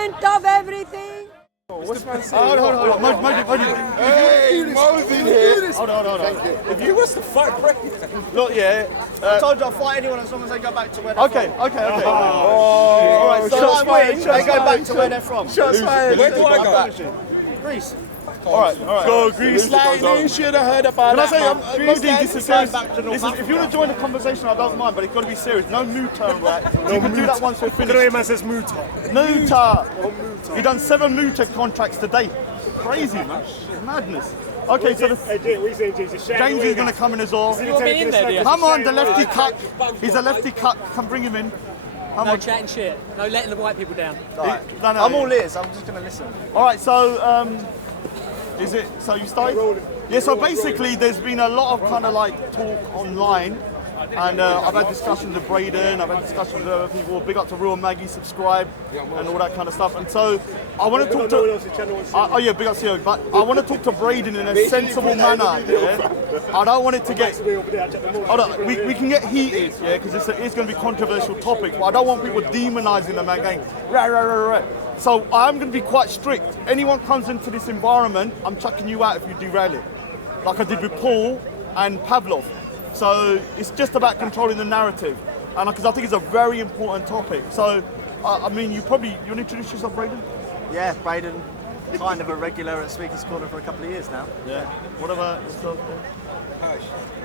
president of everything. What's man saying? Hold on. Hey, Mo's in here. Hold on. If you was to fight Braidon. Look, yeah. I told you I'll fight anyone as long as they go back to where they're Okay. from. All right, so Shots fired. They go back to where they're from. Shots fired. Where do I go? Greece. All right. Go Greece like you should have heard about Can I that. say, Greece this is serious. back to North Listen, if you want to join the conversation, I don't mind, but it's got to be serious. No mood turn, right? You can do that once we're finished. man says Muta. Muta. He done 7 Muta contracts today. Crazy, man. Madness. Okay, so James is going to come in as well. Come on, the lefty cut. He's a lefty cut. Come bring him in. No chatting shit. No letting the white people down. No. I'm all ears. I'm just going to listen. All right, so is it? So you started? Yeah. So basically, there's been a lot of kind of like talk online, and I've had discussions with Braidon. I've had discussions with other people. Big up to Real Maggie, subscribe, and all that kind of stuff. And so I want to talk to. Oh yeah, big up to you. But I want to talk to Braidon in a sensible manner. Yeah. I don't want it to get. Hold on, we can get heated, yeah, because it's going to be a controversial topic. But I don't want people demonising the man, going rah. So I'm going to be quite strict. Anyone comes into this environment, I'm chucking you out if you derail it, like I did with Paul and Pavlov. So it's just about controlling the narrative, and because I think it's a very important topic. So, I mean, you want to introduce yourself, Braidon? Yeah, Braidon, kind of a regular at Speaker's Corner for a couple of years now. Yeah. What about yourself?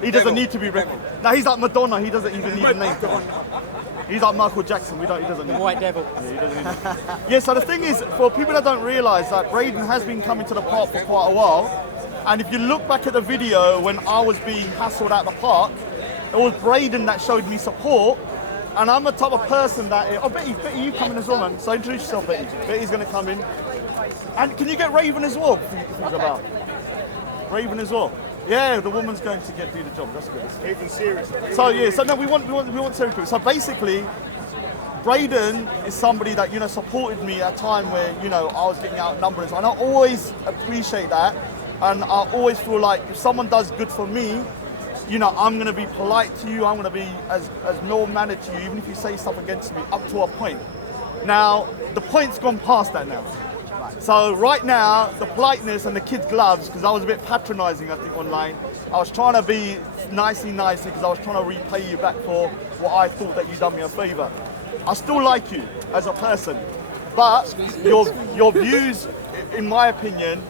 He doesn't need to be recognized. No, he's like Madonna. He doesn't even need a name. He's like Michael Jackson. He doesn't need. White devil. Yeah, he doesn't need. Yeah. So the thing is, for people that don't realise, that Braidon has been coming to the park for quite a while. And if you look back at the video when I was being hassled out the park, it was Braidon that showed me support. And I'm the type of person that... Oh, Betty, you coming as well, man. So introduce yourself, Betty. Betty's going to come in. And can you get Raven as well, if he's about? Raven as well. Yeah, the woman's going to do the job. That's good. Even serious. So yeah, so no, we want serious people. So basically, Braidon is somebody that supported me at a time where I was getting outnumbered, and I always appreciate that. And I always feel like if someone does good for me, I'm going to be polite to you. I'm going to be as mild-mannered to you, even if you say stuff against me, up to a point. Now, the point's gone past that now. So right now, the politeness and the kid gloves, because I was a bit patronising, I think, online. I was trying to be nicey because I was trying to repay you back for what I thought that you done me a favour. I still like you as a person, but your views, in my opinion,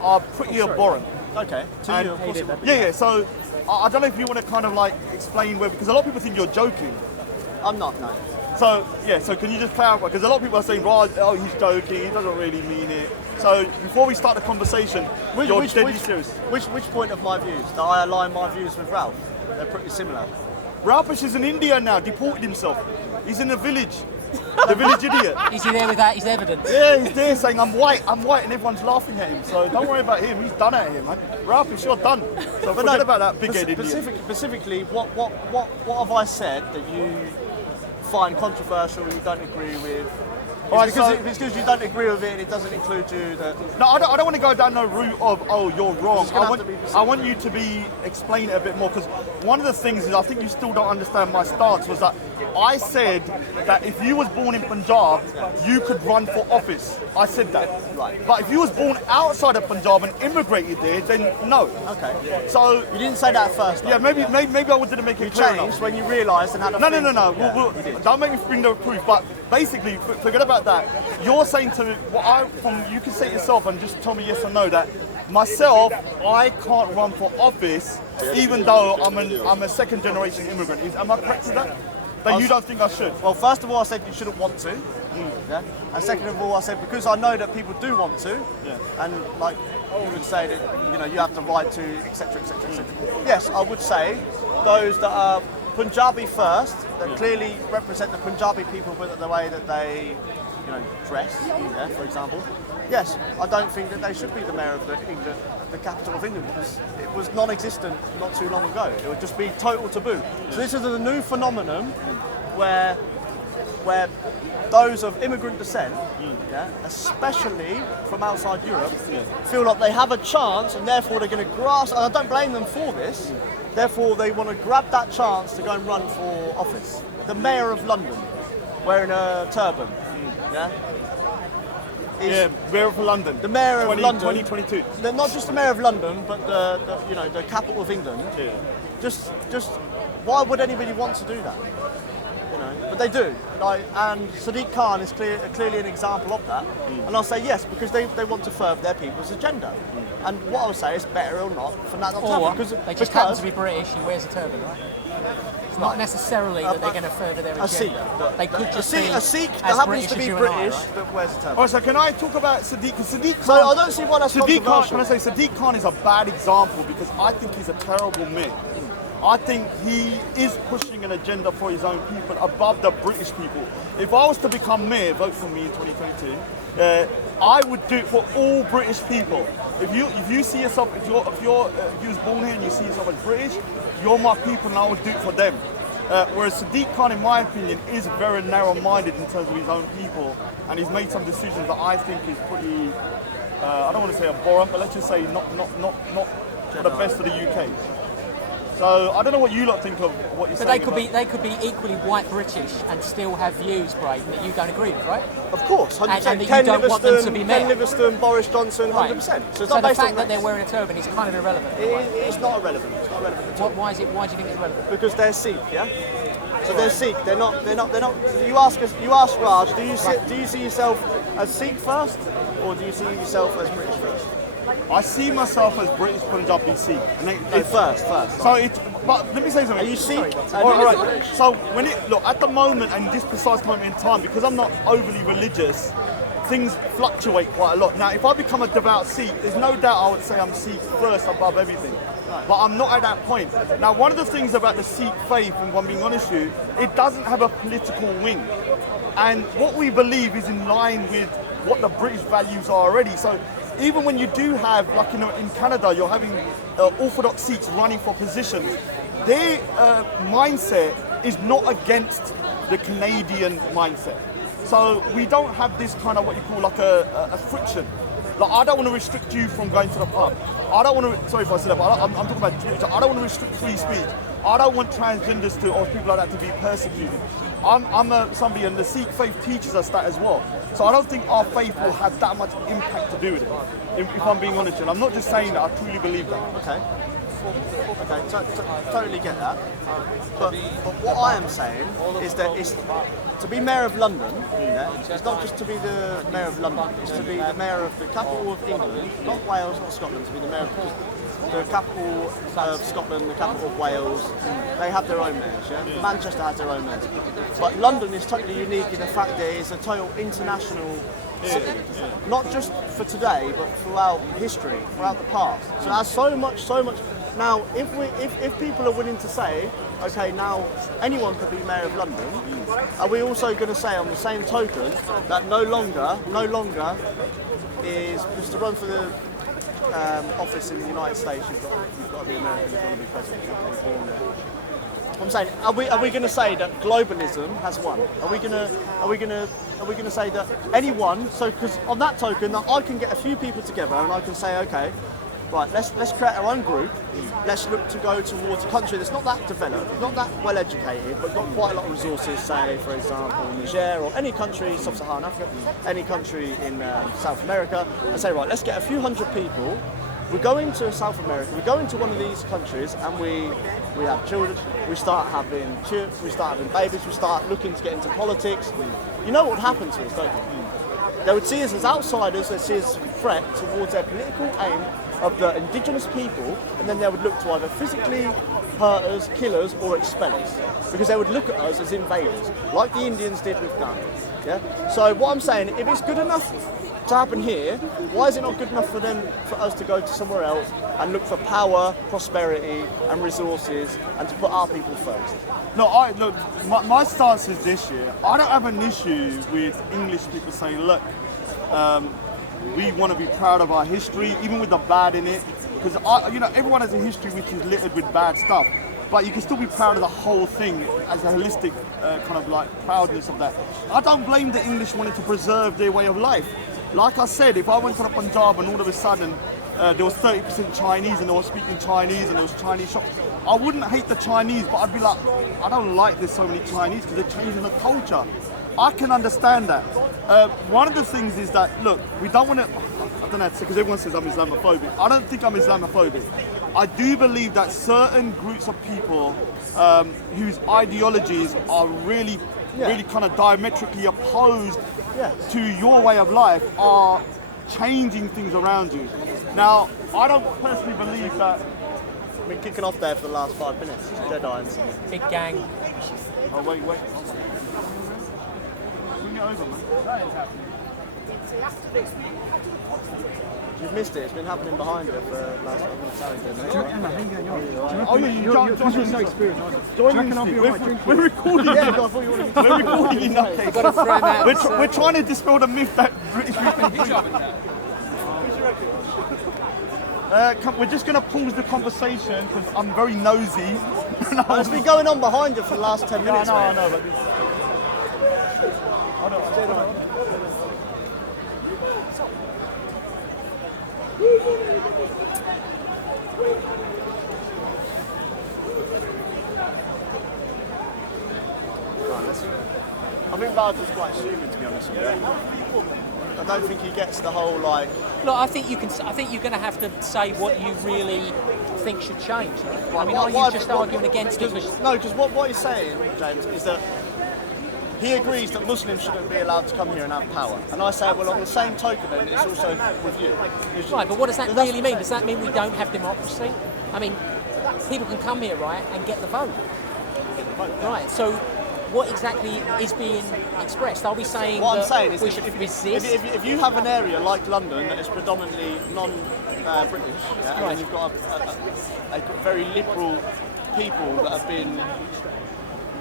are pretty abhorrent. Okay. To you, of course. Yeah. So I don't know if you want to kind of like explain where, because a lot of people think you're joking. I'm not, no. So can you just clarify? Because a lot of people are saying, oh, he's joking, he doesn't really mean it. So before we start the conversation, you're deadly serious. Which point of my views? That I align my views with Ralph? They're pretty similar. Ralph is in India now, deported himself. He's in a village. The village idiot. Is he there with that? His evidence? Yeah, he's there saying, I'm white, and everyone's laughing at him. So don't worry about him, he's done at him, man. Ralph is sure done. So forget about that big-headed idiot. Specifically, what have I said that you find controversial, you don't agree with? It's because you don't agree with it and it doesn't include you. No, I don't want to go down the route of, you're wrong. I want you to explain it a bit more, because one of the things is, I think you still don't understand my stance, was that I said that if you was born in Punjab, you could run for office. I said that. Right. But if you was born outside of Punjab and immigrated there, then no. Okay. So you didn't say that at first. Yeah, maybe I didn't make it clear enough. Changed when you realised and had a No. Yeah, Don't make me bring the proof. But basically, forget about that. You're saying to me, you can say it yourself and just tell me yes or no, that myself, I can't run for office, even though I'm a second generation immigrant. Am I correct with that? That you don't think I should? Well, first of all, I said you shouldn't want to. Yeah. And second of all, I said because I know that people do want to, and like you would say that you have the right to, etc., etc., etc. Yes, I would say those that are Punjabi first, that clearly represent the Punjabi people with the way that they dress, for example. Yes, I don't think that they should be the mayor of the capital of England, because it was non-existent not too long ago. It would just be total taboo. So this is a new phenomenon where those of immigrant descent, especially from outside Europe, feel like they have a chance, and therefore they're going to grasp, and I don't blame them for this, therefore they want to grab that chance to go and run for office. The mayor of London, wearing a turban, Yeah, Mayor of London. The Mayor of London. 2022. Not just the Mayor of London, but the capital of England. Yeah. Just why would anybody want to do that? But they do. And Sadiq Khan is clearly an example of that. And I'll say yes, because they want to further their people's agenda. And what I would say is better or not for that not to Or happen. they just happen to be British, he wears a turban, right? It's not necessarily that they're going to further their agenda. A Sikh. They could just be a Sikh that as happens British to be as you and I, British right? that wears a turban. Alright, so can I talk about Sadiq? Sadiq Khan, So I don't see why that's Sadiq Khan, controversial. can I say Sadiq Khan is a bad example because I think he's a terrible mayor. I think he is pushing an agenda for his own people above the British people. If I was to become mayor, vote for me in 2022, I would do it for all British people. If you see yourself, if you was born here and you see yourself as British, you're my people and I would do it for them. Whereas Sadiq Khan, in my opinion, is very narrow-minded in terms of his own people, and he's made some decisions that I think is pretty, I don't want to say abhorrent, but let's just say not for the best for the UK. So I don't know what you lot think of what you're But saying. they could be equally white British and still have views, Braidon, that you don't agree with, right? Of course, 100%. And that you don't want them to be mayor. Ken Livingstone, Boris Johnson, 100%. Right. So it's So not the based fact on that they're race. wearing a turban is kind of irrelevant. in a way. It's not irrelevant. It's not relevant at all. Why do you think it's relevant? Because they're Sikh, yeah. So they're Sikh. They're not. You ask Raj. Do you see yourself as Sikh first, or do you see yourself as British first? I see myself as British Punjabi Sikh. First. But let me say something. Are you Sikh? All right. So look at the moment and this precise moment in time, because I'm not overly religious, things fluctuate quite a lot. Now, if I become a devout Sikh, there's no doubt I would say I'm Sikh first above everything. But I'm not at that point. Now, one of the things about the Sikh faith, and if I'm being honest with you, it doesn't have a political wing. And what we believe is in line with what the British values are already. So even when you do have, like in Canada, you're having Orthodox Sikhs running for positions, their mindset is not against the Canadian mindset. So we don't have this kind of what you call like a friction. Like, I don't want to restrict you from going to the pub. I don't want to, sorry if I said that, but I'm talking about Twitter. I don't want to restrict free speech. I don't want transgenders or people like that to be persecuted. I'm somebody, and the Sikh faith teaches us that as well. So I don't think our faith will have that much impact to do with it, if I'm being honest. And I'm not just saying that, I truly believe that. Okay, totally get that. But what I am saying is that it's to be Mayor of London. Yeah, it's not just to be the Mayor of London. It's to be the Mayor of the capital of England, not Wales, not Scotland. To be the Mayor of the capital of Scotland, the capital of Wales. They have their own mayors. Yeah? Manchester has their own mayors. But London is totally unique in the fact that it's a total international city, not just for today, but throughout history, throughout the past. So it has so much. Now, if people are willing to say, okay, now anyone could be Mayor of London, are we also going to say on the same token that no longer is just to run for the office in the United States, you've got to be American, you've got to be president, you've got to be born there. I'm saying, are we going to say that globalism has won? Are we going to say that anyone? So, because on that token, that I can get a few people together and I can say, okay, right, let's create our own group. Let's look to go towards a country that's not that developed, not that well educated, but got quite a lot of resources. Say, for example, Niger or any country, sub-Saharan Africa, any country in South America, and say, right, let's get a few hundred people. We go into South America, we go into one of these countries, and we have children. We start having children, we start having babies, we start looking to get into politics. You know what would happen to us, don't you? They would see us as outsiders. They see us as a threat towards their political aim of the indigenous people, and then they would look to either physically hurt us, kill us, or expel us, because they would look at us as invaders, like the Indians did with Ghana. Yeah. So what I'm saying, if it's good enough to happen here, why is it not good enough for us to go to somewhere else and look for power, prosperity, and resources, and to put our people first? No, my stance is this year. I don't have an issue with English people saying, look, we want to be proud of our history, even with the bad in it, because everyone has a history which is littered with bad stuff, but you can still be proud of the whole thing as a holistic kind of like proudness of that. I don't blame the English wanting to preserve their way of life. Like I said, if I went to the Punjab and all of a sudden there was 30% Chinese and they were speaking Chinese and there was Chinese shops, I wouldn't hate the Chinese, but I'd be like, I don't like there's so many Chinese because they're changing the culture. I can understand that. One of the things is that, look, we don't want to, I don't know, because everyone says I'm Islamophobic. I don't think I'm Islamophobic. I do believe that certain groups of people whose ideologies are really kind of diametrically opposed to your way of life are changing things around you. Now, I don't personally believe that. I've been kicking off there for the last 5 minutes. It's Jedi and some. Big gang. Oh, wait. Bring it over, man. You've missed it. It's been happening behind her for the last 5 minutes. Oh, yeah, you we're recording. Yeah, I thought you wanted to. We're recording in that case. Got to throw him out. We're trying to dispel the myth that British people. We're just going to pause the conversation because I'm very nosy. It's been going on behind you for the last 10 minutes. I know, but I think Lars was quite stupid, to be honest with you. I don't think he gets the whole like. Look, I think you're going to have to say what you really think should change. I mean, are you just arguing against it? No, because what he's saying, James, is that he agrees that Muslims shouldn't be allowed to come here and have power. And I say, well, on the same token, then it's also with you. Right, but what does that really mean? Does that mean we don't have democracy? I mean, people can come here, right, and get the vote. Right, so what exactly is being expressed? Are we saying what that I'm saying is we should resist? If you have an area like London that is predominantly non-British, and then you've got a very liberal people that have been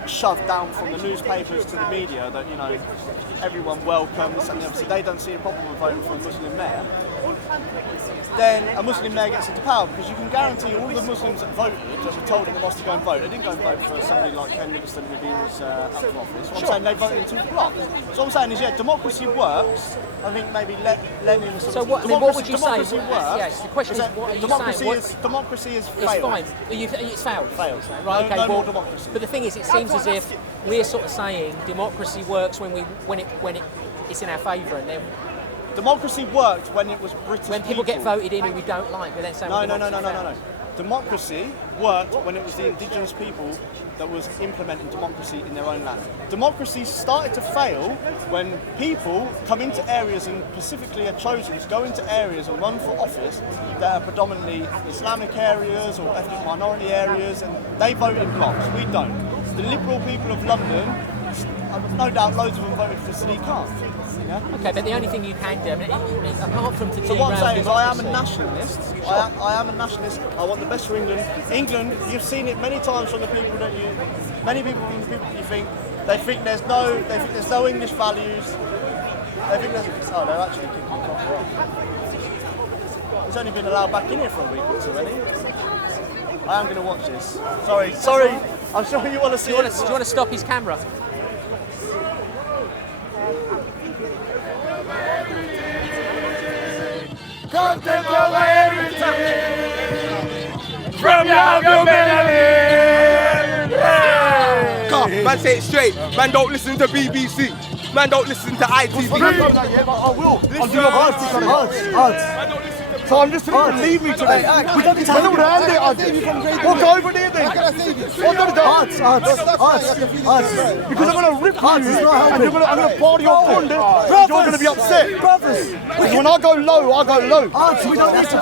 shoved down from the newspapers to the media that, you know, everyone welcomes, and obviously they don't see a problem with voting for a Muslim mayor, then a Muslim mayor gets into power, because you can guarantee all the Muslims that voted, that were told in the mosque to go and vote, they didn't go and vote for somebody like Ken Livingstone when he was up for office. What I'm saying, they voted into the bloc. So what I'm saying is, yeah, democracy works. I think maybe Lenin. So what? I mean, what would you say? Democracy works. Yes. The question is, what are you saying? Democracy is It's failed. fine. It's failed. Failed. Right. Okay. No well, more democracy. But the thing is, it seems as if we're sort of saying democracy works when it's in our favour, and then Democracy worked when it was British when people get voted in who we don't like, we then say No. Democracy worked when it was the indigenous people that was implementing democracy in their own land. Democracy started to fail when people come into areas and specifically are chosen to go into areas and run for office that are predominantly Islamic areas or ethnic minority areas, and they vote in blocks. We don't. The liberal people of London, no doubt loads of them voted for Sadiq Khan. Yeah? Okay, but the only thing you can do, I mean, apart from to So what I'm saying is, I am a democracy- nationalist. I am a nationalist. I want the best for England. England, you've seen it many times from the people that you think there's no English values. They think there's they're actually kicking the cock off. He's only been allowed back in here for a week or two, hasn't he? I am going to watch this. Sorry. I'm sure you want to see Do you it. want to stop his camera? Come take over everything from your humanity. Come, man, say it straight. Man, don't listen to BBC. Man, don't listen to ITV. I will. I'll do your hearts. So I'm just saying, leave me today. We don't need to know what I'm doing. We'll go over there then. Because I'm going to rip you and I'm going to party your fun. You're going to be upset. When I go low, I go low. We don't need to